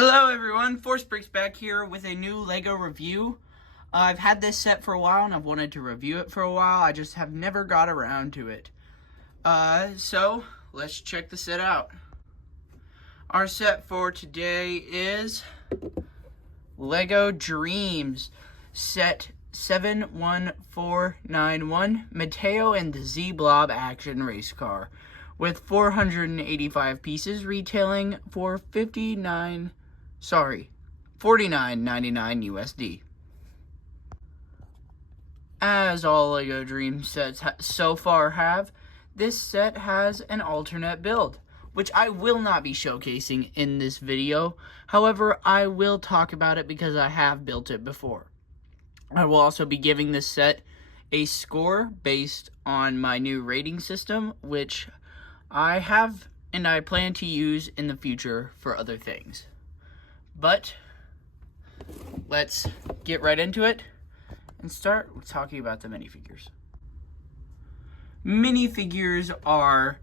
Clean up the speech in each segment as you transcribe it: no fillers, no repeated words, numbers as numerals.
Hello everyone, Force Breaks back here with a new LEGO review. I've had this set for a while and I've wanted to review it for a while. I just have never got around to it. So let's check the set out. Our set for today is LEGO Dreams Set 71491 Mateo and the Z-Blob Action Race Car with 485 pieces retailing for $49.99 USD. As all LEGO Dream sets so far have, this set has an alternate build, which I will not be showcasing in this video. However, I will talk about it because I have built it before. I will also be giving this set a score based on my new rating system, which I have and I plan to use in the future for other things. But let's get right into it and start with talking about the minifigures. Minifigures are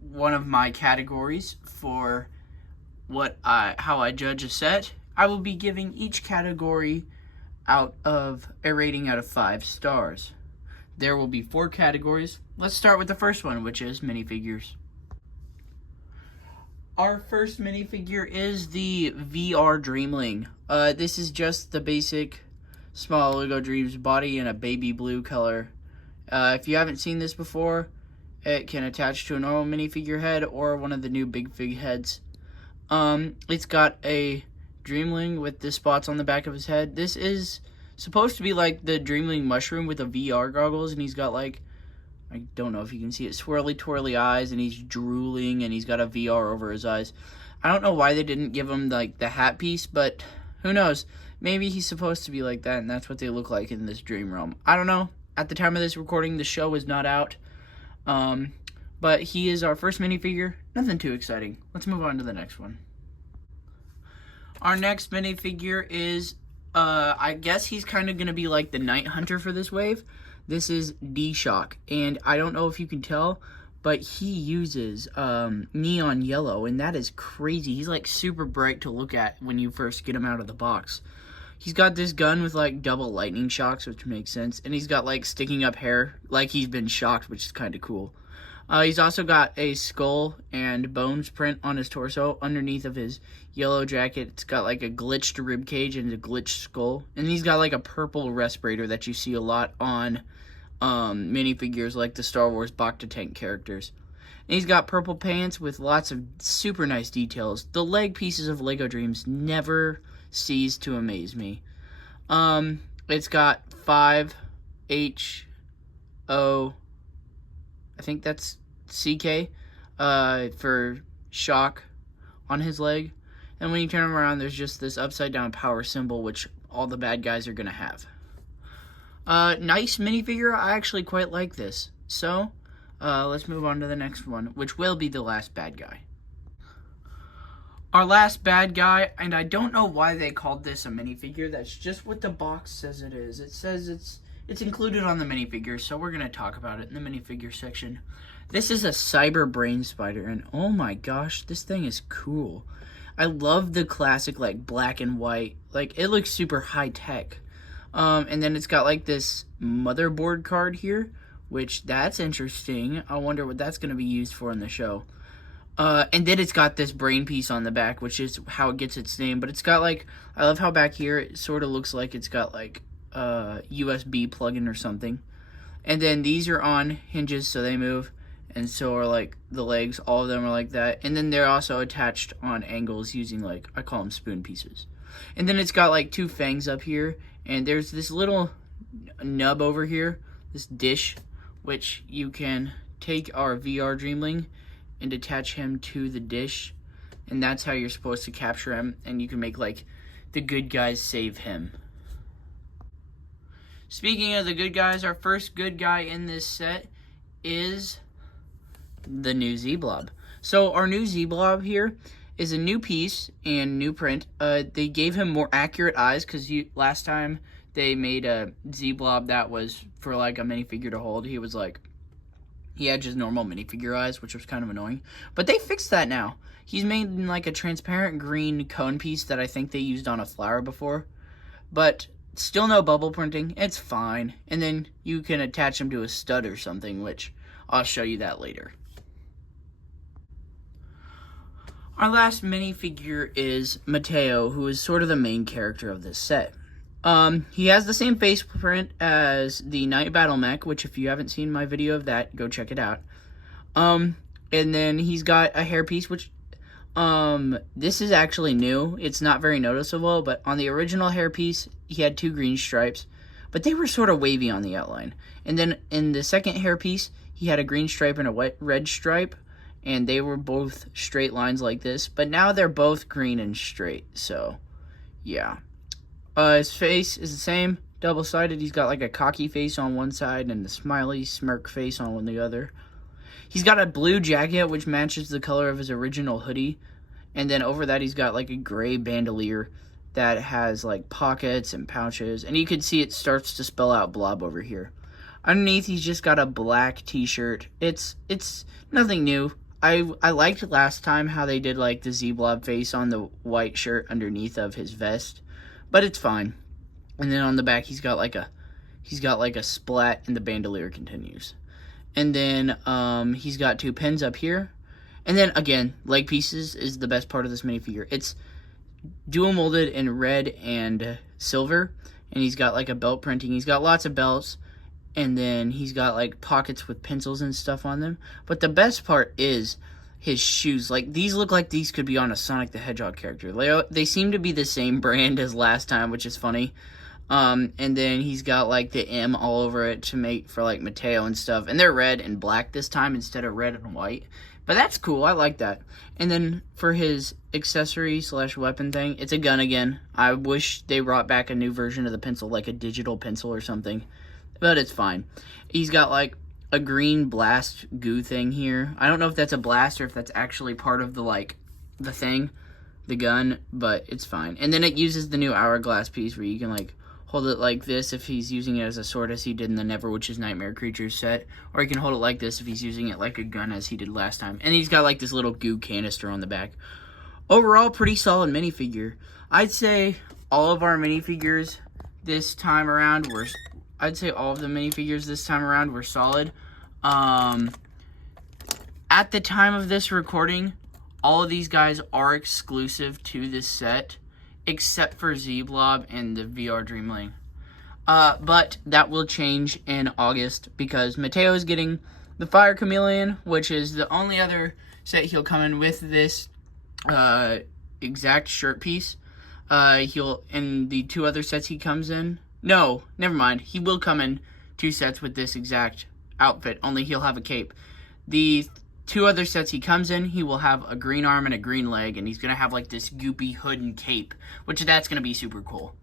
one of my categories for how I judge a set. I will be giving each category out of a rating out of 5 stars. There will be 4 categories. Let's start with the first one, which is minifigures. Our first minifigure is the VR Dreamling. This is just the basic small LEGO Dreams body in a baby blue color. If you haven't seen this before, it can attach to a normal minifigure head or one of the new big fig heads. It's got a Dreamling with the spots on the back of his head. This is supposed to be like the Dreamling mushroom with the VR goggles, and he's got like, I don't know if you can see it, swirly twirly eyes, and he's drooling, and he's got a VR over his eyes. I don't know why they didn't give him like the hat piece, but who knows? Maybe he's supposed to be like that, and that's what they look like in this dream realm. I don't know. At the time of this recording, the show is not out. But he is our first minifigure. Nothing too exciting. Let's move on to the next one. Our next minifigure is, I guess he's kind of going to be like the Night Hunter for this wave. This is D-Shock, and I don't know if you can tell, but he uses neon yellow, and that is crazy. He's like super bright to look at when you first get him out of the box. He's got this gun with like double lightning shocks, which makes sense, and he's got like sticking up hair like he's been shocked, which is kind of cool. He's also got a skull and bones print on his torso underneath of his yellow jacket. It's got like a glitched rib cage and a glitched skull. And he's got like a purple respirator that you see a lot on minifigures like the Star Wars Bacta tank characters. And he's got purple pants with lots of super nice details. The leg pieces of LEGO Dreams never cease to amaze me. It's got 5HO, I think that's CK, for shock on his leg. And when you turn him around, there's just this upside down power symbol, which all the bad guys are going to have. Nice minifigure. I actually quite like this. So, let's move on to the next one, which will be the last bad guy. Our last bad guy, and I don't know why they called this a minifigure. That's just what the box says it is. It says it's included on the minifigure, so we're going to talk about it in the minifigure section. This is a Cyber Brain Spider, and oh my gosh, this thing is cool. I love the classic, like, black and white. Like, it looks super high-tech. And then it's got, like, this motherboard card here, which, that's interesting. I wonder what that's going to be used for in the show. And then it's got this brain piece on the back, which is how it gets its name. But it's got, like, I love how back here it sort of looks like it's got, like, USB plug-in or something. And then these are on hinges, so they move. And so are, like, the legs. All of them are like that. And then they're also attached on angles using, like, I call them spoon pieces. And then it's got, like, 2 fangs up here. And there's this little nub over here, this dish, which you can take our VR Dreamling and attach him to the dish. And that's how you're supposed to capture him. And you can make, like, the good guys save him. Speaking of the good guys, our first good guy in this set is the new Z-Blob. So our new Z-Blob here is a new piece and new print. They gave him more accurate eyes because last time they made a Z-Blob that was for like a minifigure to hold. He had just normal minifigure eyes, which was kind of annoying. But they fixed that now. He's made in like a transparent green cone piece that I think they used on a flower before. But still no bubble printing. It's fine. And then you can attach him to a stud or something, which I'll show you that later. Our last minifigure is Mateo, who is sort of the main character of this set. He has the same face print as the Night Battle mech, which if you haven't seen my video of that, go check it out. And then he's got a hairpiece, which, this is actually new. It's not very noticeable, but on the original hairpiece, he had 2 green stripes, but they were sort of wavy on the outline. And then in the second hairpiece, he had a green stripe and a red stripe, and they were both straight lines like this, but now they're both green and straight, so, yeah. His face is the same, double-sided. He's got like a cocky face on one side and a smiley smirk face on the other. He's got a blue jacket, which matches the color of his original hoodie. And then over that, he's got like a gray bandolier that has like pockets and pouches. And you can see it starts to spell out blob over here. Underneath, he's just got a black t-shirt. It's nothing new. I liked last time how they did like the Z-blob face on the white shirt underneath of his vest. But it's fine. And then on the back, he's got like a splat, and the bandolier continues. And then he's got 2 pins up here. And then again, leg pieces is the best part of this minifigure. It's dual molded in red and silver, and he's got like a belt printing. He's got lots of belts, and then he's got like pockets with pencils and stuff on them. But the best part is his shoes. Like, these look like these could be on a Sonic the Hedgehog character. They seem to be the same brand as last time, which is funny. And then he's got like the M all over it to make for like Mateo and stuff. And they're red and black this time instead of red and white. But that's cool. I like that. And then for his accessory / weapon thing, it's a gun again. I wish they brought back a new version of the pencil, like a digital pencil or something. But it's fine. He's got like a green blast goo thing here. I don't know if that's a blast or if that's actually part of the thing, the gun, but it's fine. And then it uses the new hourglass piece where you can like hold it like this if he's using it as a sword as he did in the Neverwitch's Nightmare Creatures set, or he can hold it like this if he's using it like a gun as he did last time. And he's got like this little goo canister on the back. Overall, pretty solid minifigure. I'd say all of our minifigures this time around were solid. At the time of this recording, all of these guys are exclusive to this set, except for Z-Blob and the VR Dreamling. But that will change in August because Mateo is getting the Fire Chameleon, which is the only other set he'll come in with this exact shirt piece. In the 2 other sets he comes in. No, never mind. He will come in 2 sets with this exact outfit, only he'll have a cape. The 2 other sets he comes in, he will have a green arm and a green leg, and he's going to have like this goopy hood and cape, which that's going to be super cool.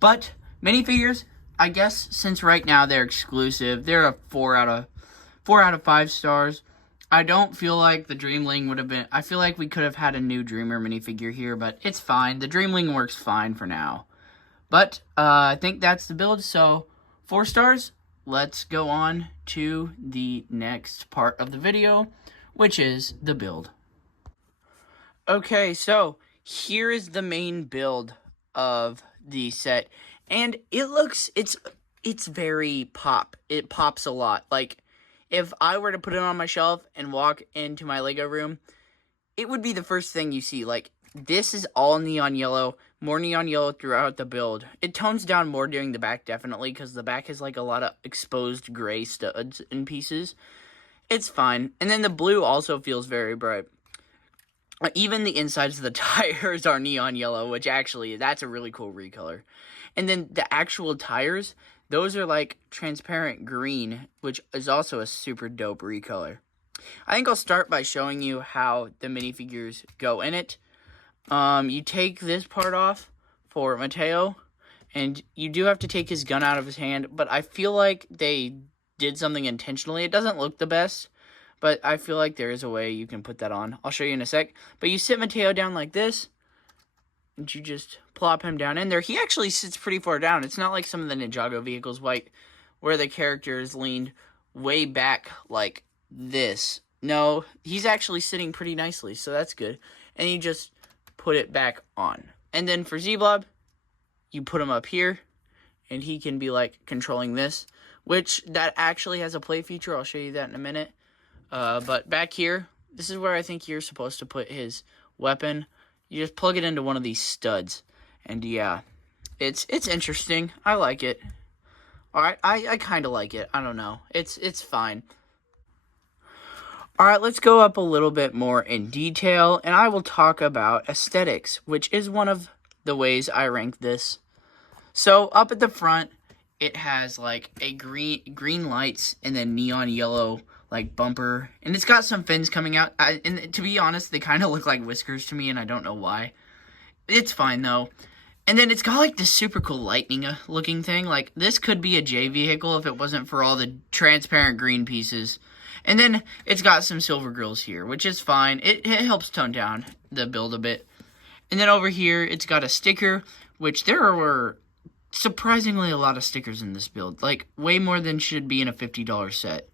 But minifigures, I guess since right now they're exclusive, they're a 4 out of 5 stars. I don't feel like the Dreamling would have been, I feel like we could have had a new Dreamer minifigure here, but it's fine. The Dreamling works fine for now. But I think that's the build, so 4 stars. Let's go on to the next part of the video, which is the build. Okay, so here is the main build of the set, and it's very pop. It pops a lot. Like, if I were to put it on my shelf and walk into my Lego room, it would be the first thing you see. Like, this is all neon yellow, more neon yellow throughout the build. It tones down more during the back, definitely, because the back has like a lot of exposed gray studs and pieces. It's fine. And then the blue also feels very bright. Even the insides of the tires are neon yellow, which actually, that's a really cool recolor. And then the actual tires, those are like transparent green, which is also a super dope recolor. I think I'll start by showing you how the minifigures go in it. You take this part off for Mateo, and you do have to take his gun out of his hand, but I feel like they did something intentionally. It doesn't look the best, but I feel like there is a way you can put that on. I'll show you in a sec. But you sit Mateo down like this, and you just plop him down in there. He actually sits pretty far down. It's not like some of the Ninjago vehicles, where the character is leaned way back like this. No, he's actually sitting pretty nicely, so that's good. and you just put it back on. And then for Z-Blob, you put him up here, and he can be like controlling this, which that actually has a play feature. I'll show you that in a minute. But back here, this is where I think you're supposed to put his weapon. You just plug it into one of these studs, and yeah, it's interesting. I like it. Alright, I kind of like it. I don't know. It's fine. Alright, let's go up a little bit more in detail, and I will talk about aesthetics, which is one of the ways I rank this. So, up at the front, it has, like, a green lights and then neon yellow, like, bumper. And it's got some fins coming out. And to be honest, they kind of look like whiskers to me, and I don't know why. It's fine, though. And then it's got, like, this super cool lightning-looking thing. Like, this could be a J vehicle if it wasn't for all the transparent green pieces. And then it's got some silver grills here, which is fine. It helps tone down the build a bit. And then over here, it's got a sticker, which there were surprisingly a lot of stickers in this build. Like, way more than should be in a $50 set.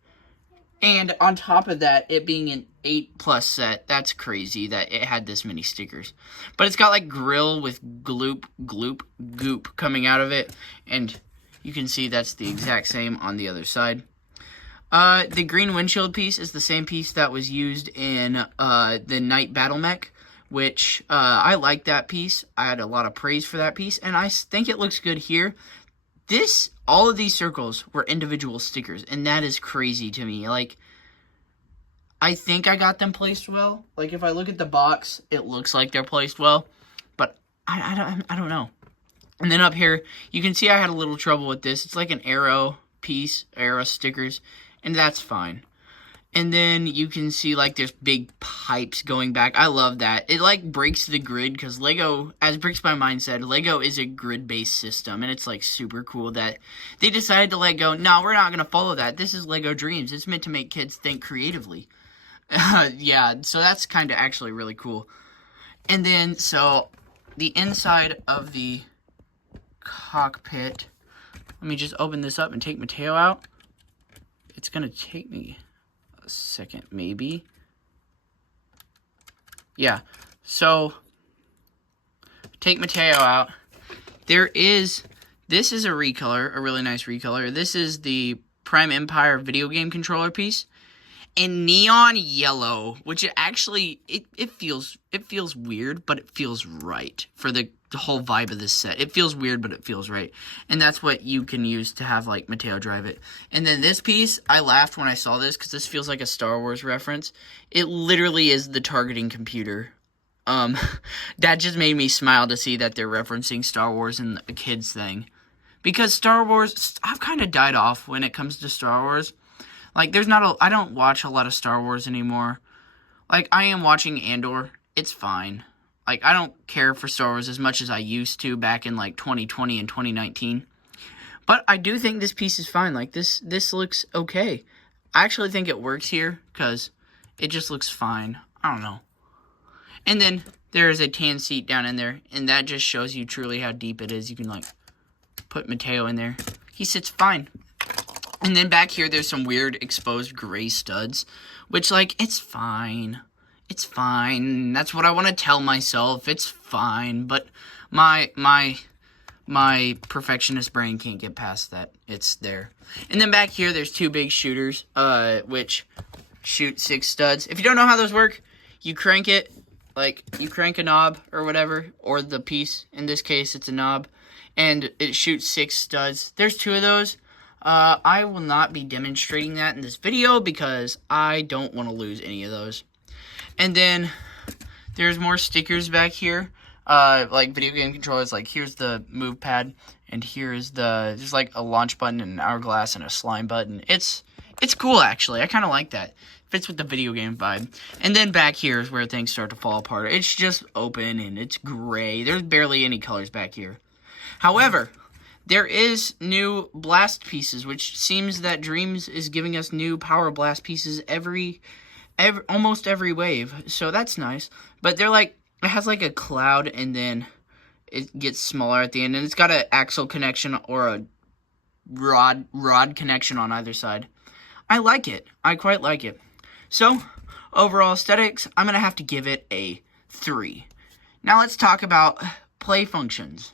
And on top of that, it being an 8+ set, that's crazy that it had this many stickers. But it's got like grill with goop coming out of it. And you can see that's the exact same on the other side. The green windshield piece is the same piece that was used in the Night Battle Mech, which I like that piece. I had a lot of praise for that piece, and I think it looks good here. All of these circles were individual stickers, and that is crazy to me. Like, I think I got them placed well. Like, if I look at the box, it looks like they're placed well, but I don't know. And then up here, you can see I had a little trouble with this. It's like an arrow piece, arrow stickers, and that's fine. And then you can see, like, there's big pipes going back. I love that. It, like, breaks the grid, because Lego, as Bricks by Mind said, Lego is a grid-based system, and it's, like, super cool that they decided to let go. No, we're not going to follow that. This is Lego Dreams. It's meant to make kids think creatively. Yeah, so that's kind of actually really cool. And then, so, the inside of the cockpit, let me just open this up and take Mateo out. It's going to take me a second, maybe. Yeah, so take Mateo out. This is a recolor, a really nice recolor. This is the Prime Empire video game controller piece in neon yellow, which it feels weird, but it feels right for the whole vibe of this set. It feels weird, but it feels right. And that's what you can use to have, like, Mateo drive it. And then this piece, I laughed when I saw this, because this feels like a Star Wars reference. It literally is the targeting computer. That just made me smile to see that they're referencing Star Wars in a kid's thing. Because Star Wars, I've kind of died off when it comes to Star Wars. Like, I don't watch a lot of Star Wars anymore. Like, I am watching Andor. It's fine. Like, I don't care for Star Wars as much as I used to back in, like, 2020 and 2019. But I do think this piece is fine. Like, this looks okay. I actually think it works here, because it just looks fine. I don't know. And then there is a tan seat down in there, and that just shows you truly how deep it is. You can, like, put Mateo in there. He sits fine. And then back here, there's some weird exposed gray studs, which, like, it's fine. It's fine. That's what I want to tell myself. It's fine. But my perfectionist brain can't get past that. It's there. And then back here, there's two big shooters, which shoot 6 studs. If you don't know how those work, you crank it, like, you crank a knob or whatever, or the piece. In this case, it's a knob, and it shoots 6 studs. There's 2 of those. I will not be demonstrating that in this video because I don't want to lose any of those. And then there's more stickers back here, like video game controllers. Like, here's the move pad, and here is there's like a launch button and an hourglass and a slime button. It's cool, actually. I kind of like that. Fits with the video game vibe. And then back here is where things start to fall apart. It's just open and it's gray. There's barely any colors back here. However, there is new blast pieces, which seems that Dreams is giving us new power blast pieces almost every wave. So that's nice. But they're like, it has like a cloud and then it gets smaller at the end. And it's got an axle connection or a rod connection on either side. I like it. I quite like it. So, overall aesthetics, I'm going to have to give it a 3. Now let's talk about play functions.